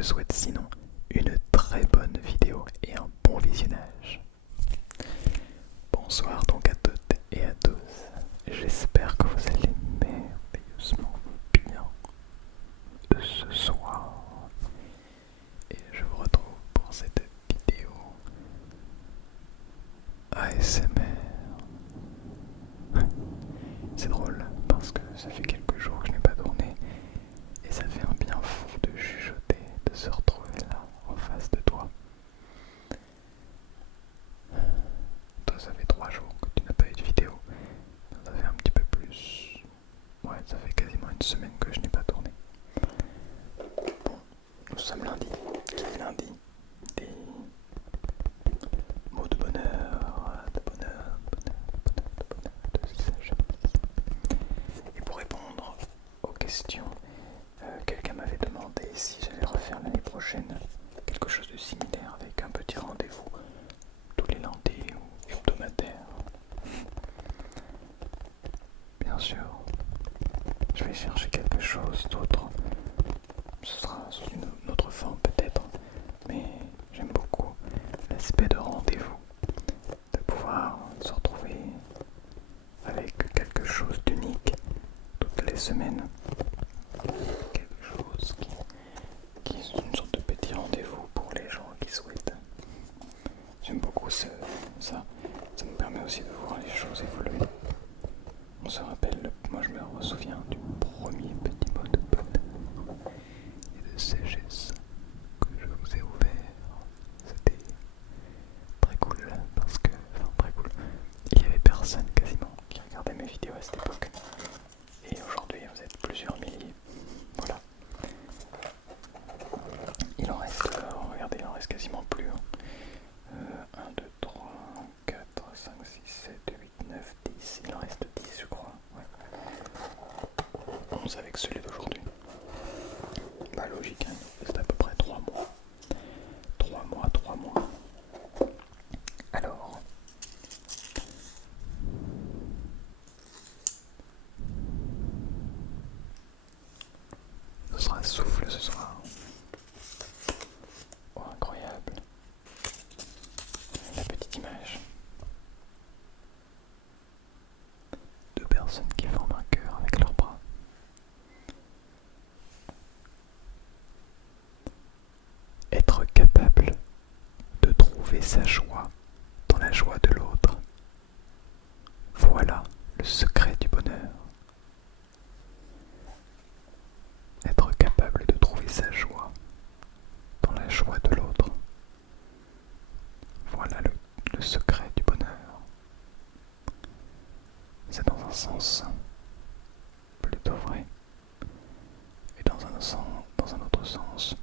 te souhaite sinon une très bonne vidéo et un bon visionnage. Bonsoir donc à toutes et à tous. J'espère que vous allez merveilleusement bien ce soir. Et je vous retrouve pour cette vidéo ASMR. C'est drôle parce que ça fait quelques jours que je n'ai pas tourné et ça fait un bien fou de chuchoter, de se retrouver là en face de toi. Toi, ça fait 3 jours que tu n'as pas eu de vidéo. Ça fait un petit peu plus. Ouais, ça fait quasiment une semaine que je n'ai pas tourné. Bon, nous sommes lundi. Qui est lundi? Des mots de bonheur, de sagesse. Et pour répondre aux questions, quelqu'un m'avait demandé si j'allais refaire l'année prochaine quelque chose de similaire avec un petit rendez-vous tous les lundis ou hebdomadaires. Bien sûr, je vais chercher quelque chose d'autre. Ce sera sous une autre forme peut-être, mais j'aime beaucoup l'aspect de rendez-vous, de pouvoir se retrouver avec quelque chose d'unique toutes les semaines. Quelque chose qui est une sorte de petit rendez-vous pour les gens qui souhaitent. J'aime beaucoup ça. Ça me permet aussi de voir les choses évoluer. On se rappelle, moi je me souviens du premier petit mot de bonheur et de sagesse que je vous ai ouvert. C'était très cool parce que, enfin très cool, il y avait personne quasiment qui regardait mes vidéos à cette époque. Et aujourd'hui vous êtes plusieurs milliers. Voilà. Il en reste, regardez, il en reste quasiment plus. 1, 2, 3, 4, 5, 6, 7, 8, 9, 10. Il en reste 10 je crois. Ouais. 11 avec celui d'aujourd'hui. Bah logique, hein, c'est à peu près 3 mois. 3 mois. Alors, ce sera souffle ce soir. Oh, incroyable. La petite image. 2 personnes qui forment un cœur avec leurs bras. Être capable de trouver sa joie dans la joie de l'autre. Voilà le secret du bonheur. Être capable de trouver sa joie dans la joie de l'autre. Voilà le secret du bonheur. C'est dans un sens plutôt vrai. Et dans un autre sens,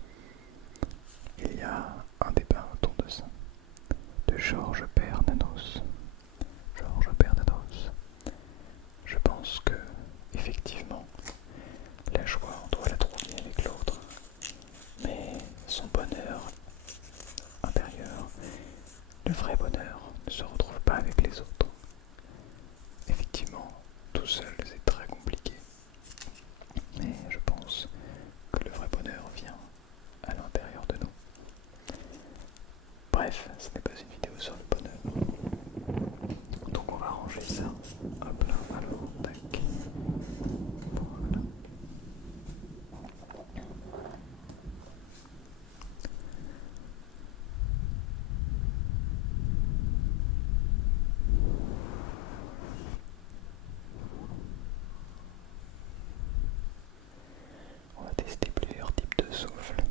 il y a un débat autour de ça. De Georges Bernanos. Georges Bernanos. Je pense que, effectivement, la joie, on doit la trouver avec l'autre. Mais son bonheur intérieur, le vrai bonheur, ne se retrouve pas avec les autres. Effectivement, tout seul, c'est très compliqué. Mais je pense que le vrai bonheur vient à l'intérieur de nous. Bref, ce n'est pas une vidéo sur le bonheur. Donc on va ranger ça. Hop là, alors, tac. Voilà. On va tester plusieurs types de souffle.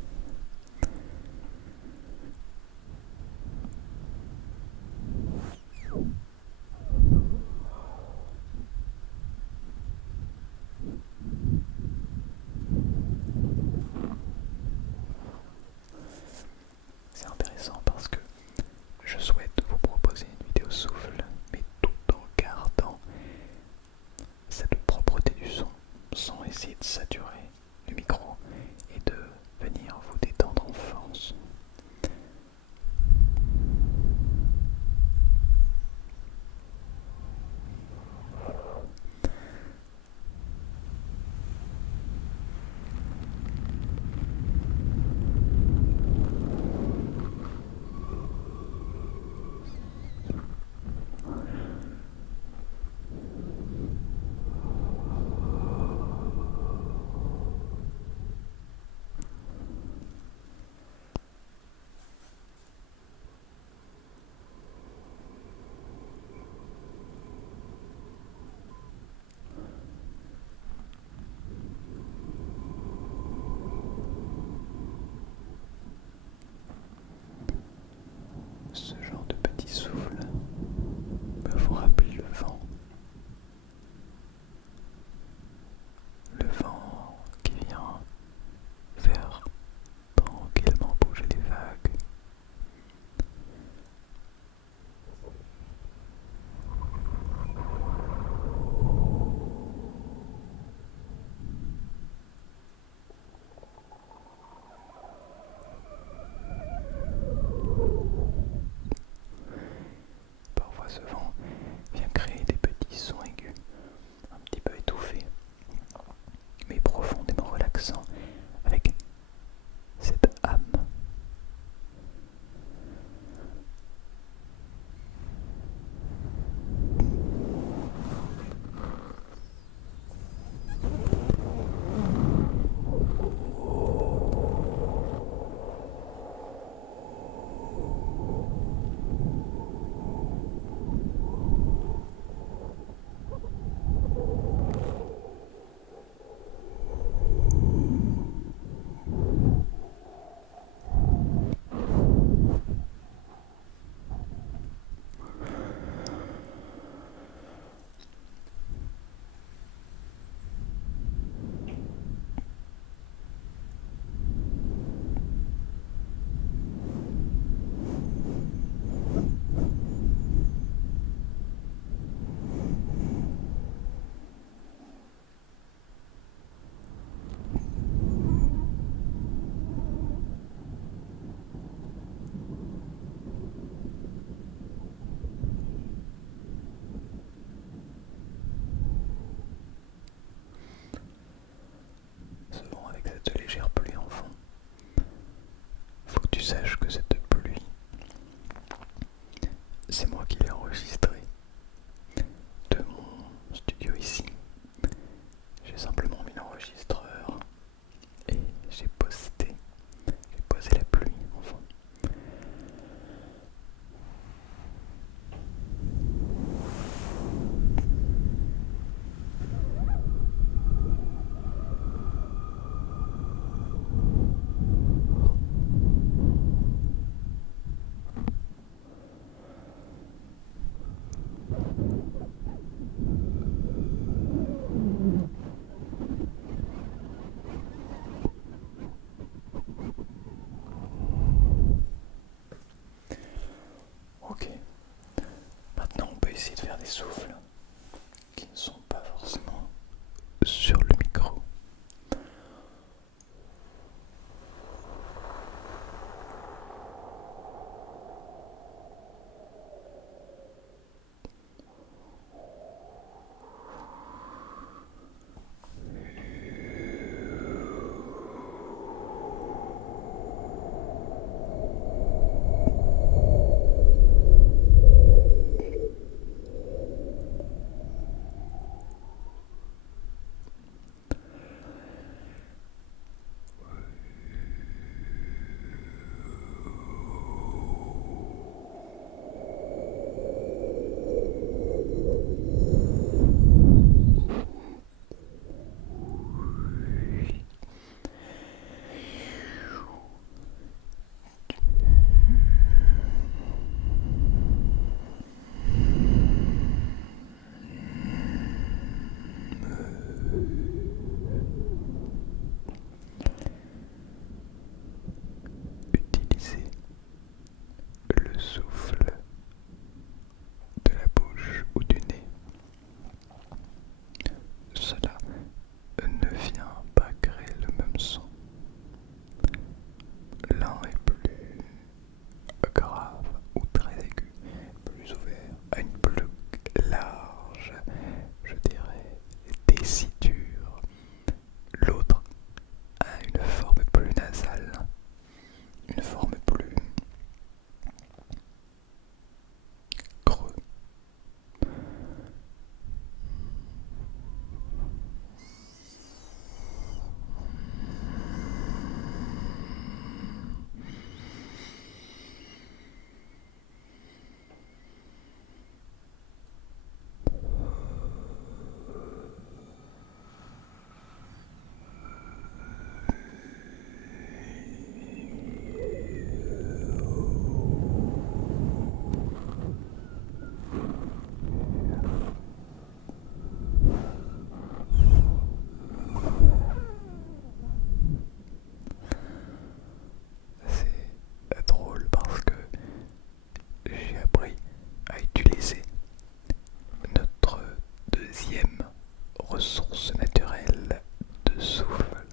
ressources naturelles de souffle.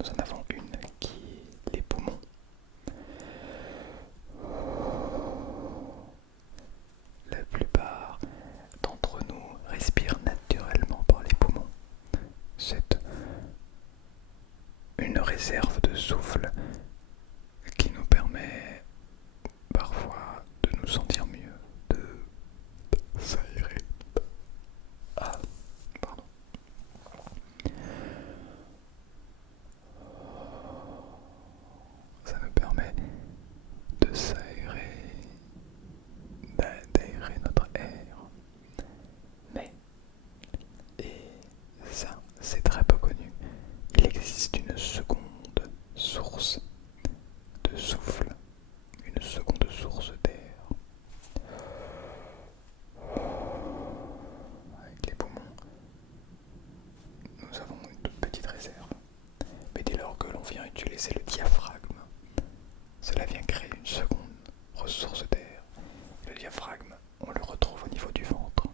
Nous en avons une qui est les poumons. La plupart d'entre nous respirent naturellement par les poumons. C'est une réserve de souffle qui nous permet parfois de nous sentir mieux, de s'aérer. Ah, pardon. Ça nous permet de s'aérer, d'aérer notre air. Mais, et ça c'est très peu connu, il existe une seconde source de souffle, une seconde source d'air. Avec les poumons, nous avons une toute petite réserve. Mais dès lors que l'on vient utiliser le diaphragme, cela vient créer une seconde ressource d'air. Le diaphragme, on le retrouve au niveau du ventre.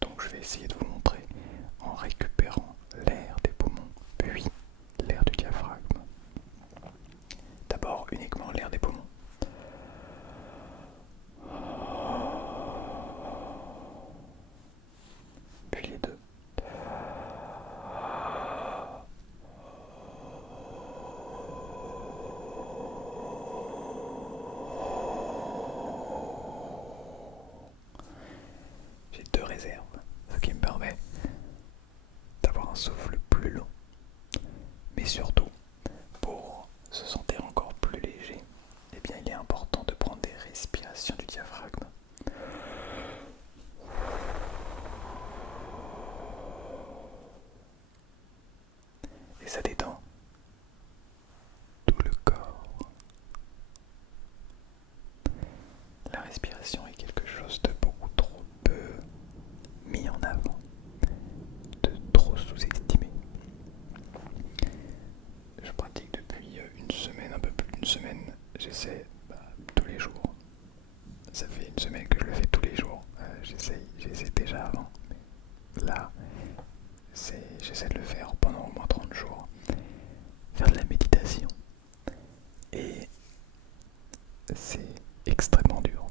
Donc je vais essayer de vous montrer en récupérant l'air des poumons, puis l'air du diaphragme. D'abord uniquement l'air des poumons. Puis les deux. J'ai deux réserves, ce qui me permet d'avoir un souffle plus long. Mais surtout, pour se sentir encore plus léger, eh bien il est important de prendre des respirations du diaphragme. Et ça détend tout le corps. La respiration est quelque chose de beaucoup trop peu mis en avant, de trop sous-estimé. Je pratique depuis une semaine, un peu plus d'une semaine. J'essaie tous les jours. Ça fait une semaine que je le fais tous les jours. J'essaie déjà avant. Mais là, j'essaie de le faire pendant au moins 30 jours. Faire de la méditation. Et c'est extrêmement dur.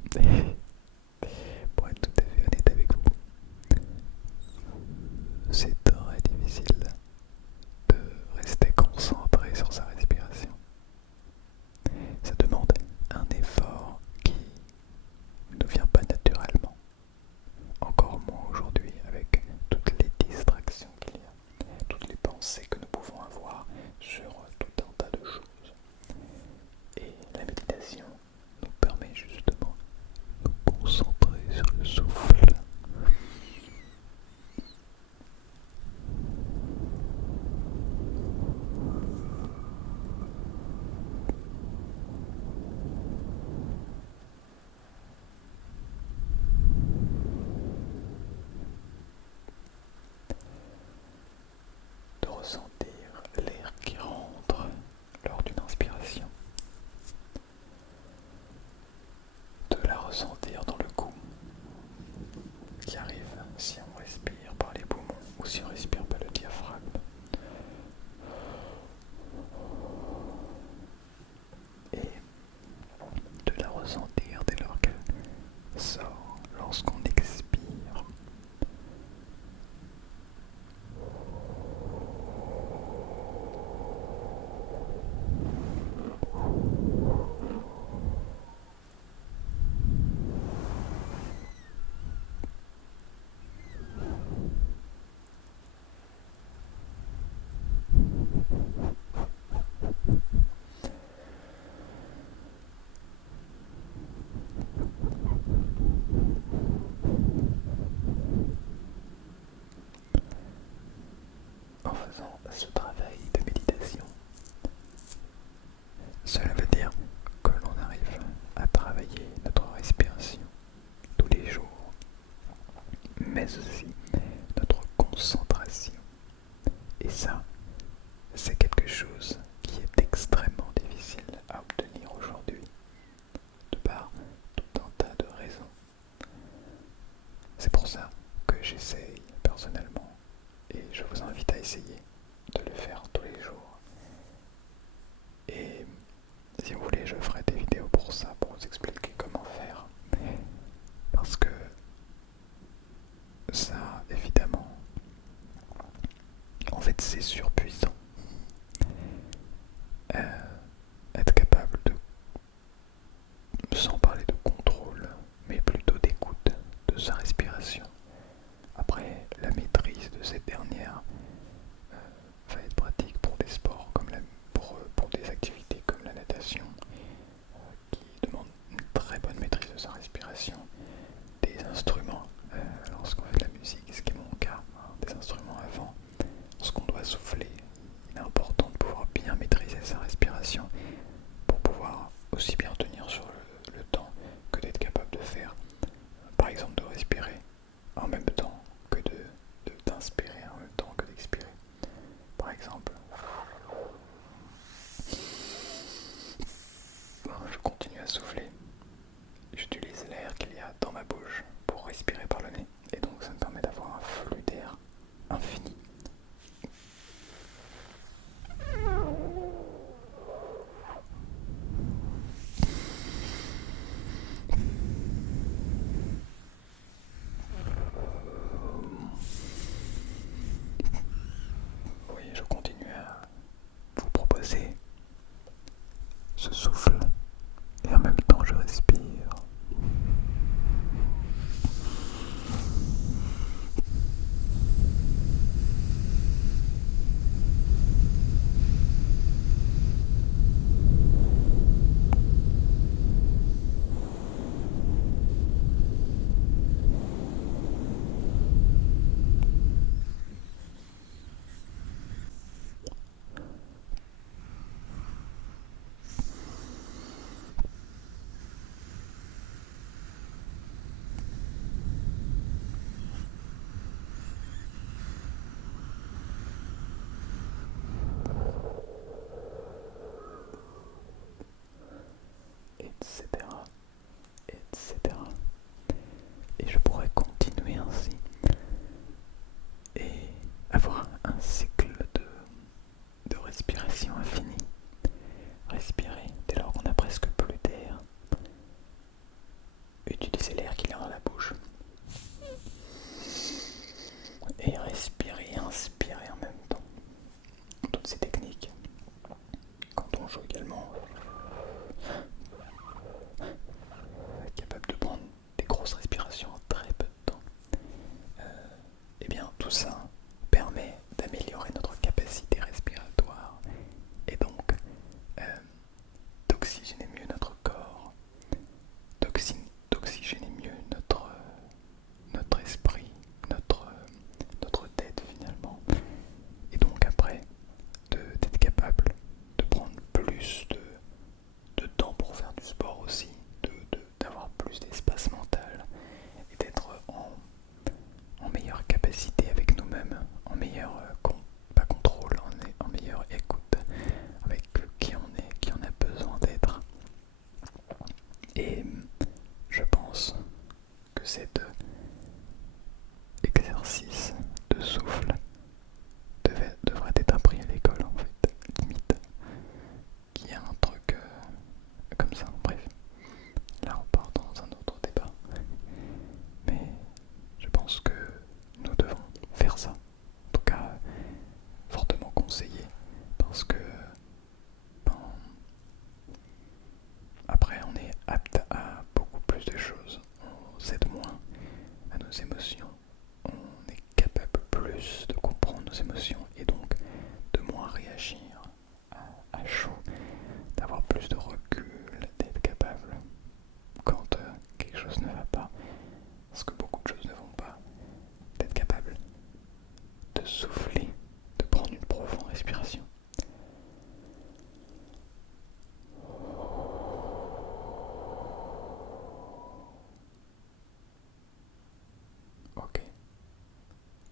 Pour être tout à fait honnête avec vous, c'est très difficile de rester concentré sur sa respiration. Ça demande un effort qui ne vient pas naturellement. Encore moins aujourd'hui avec toutes les distractions qu'il y a, toutes les pensées que nous pouvons avoir sur tout un tas de choses. Et la méditation nous permet justement de nous concentrer sur le souffle. De ressentir l'air qui rentre lors d'une inspiration, de la ressentir dans le cou qui arrive si on respire par les poumons ou si on respire par le diaphragme. Et de la ressentir dès lors qu'elle sort lorsqu'on expire. En faisant ce travail de méditation, cela veut dire que l'on arrive à travailler notre respiration tous les jours, mais aussi notre concentration. Et ça, c'est quelque chose qui est extrêmement difficile à obtenir aujourd'hui, de par tout un tas de raisons. C'est pour ça que j'essaie c'est surpuissant. Être capable de, sans parler de contrôle, mais plutôt d'écoute de sa respiration. Après, la maîtrise de cette dernière va être pratique pour des sports pour des activités comme la natation, qui demandent une très bonne maîtrise de sa respiration, des instruments lorsqu'on fait de la musique, ce qui est mon cas, des instruments à vent, lorsqu'on doit souffler, il est important de pouvoir bien maîtriser sa respiration pour pouvoir aussi bien tenir sur le temps que d'être capable de faire, par exemple de respirer en même temps que d'inspirer en même temps que d'expirer. Par exemple, je continue à souffler, j'utilise l'air qu'il y a dans ma bouche pour respirer par le nez, et donc ça me permet d'avoir un flux d'air infini. Oui, je continue à vous proposer ce souffle et en même temps je respire. Etc. etc. Et je pourrais continuer ainsi et avoir un cycle de respiration infinie. Respirer dès lors qu'on n'a presque plus d'air. Utiliser l'air qu'il y a dans la bouche. Et respirer et inspirer en même temps. Toutes ces techniques. Quand on joue également, capable de prendre des grosses respirations en très peu de temps. Et bien tout ça permet d'améliorer notre capacité respiratoire et donc d'oxygéner mieux notre corps, d'oxygéner mieux notre esprit, notre tête finalement, et donc après d'être capable de prendre plus de temps pour faire du sport aussi, d'avoir plus d'espace mental et d'être en meilleure capacité avec nous-mêmes, en meilleur pas contrôle, en meilleure écoute avec qui on est, qui on a besoin d'être. Et je pense que cet exercice de souffle devrait être appris à l'école en fait, limite, qu'il y a un truc comme ça, bref. Là on part dans un autre débat, mais je pense que nous devons faire ça, en tout cas fortement conseillé, parce que ben, après on est apte à beaucoup plus de choses, on cède moins à nos émotions, on est capable plus de comprendre nos émotions et donc de moins réagir à chaud, d'avoir plus de recul, d'être capable quand quelque chose ne va pas, parce que beaucoup de choses ne vont pas, d'être capable de souffler, de prendre une profonde respiration. Ok,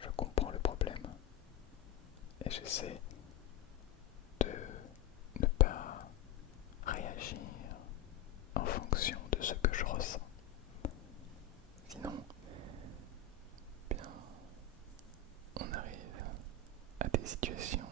je comprends le problème et j'essaie de ne pas réagir en fonction de ce que je ressens. Sinon, bien, on arrive à des situations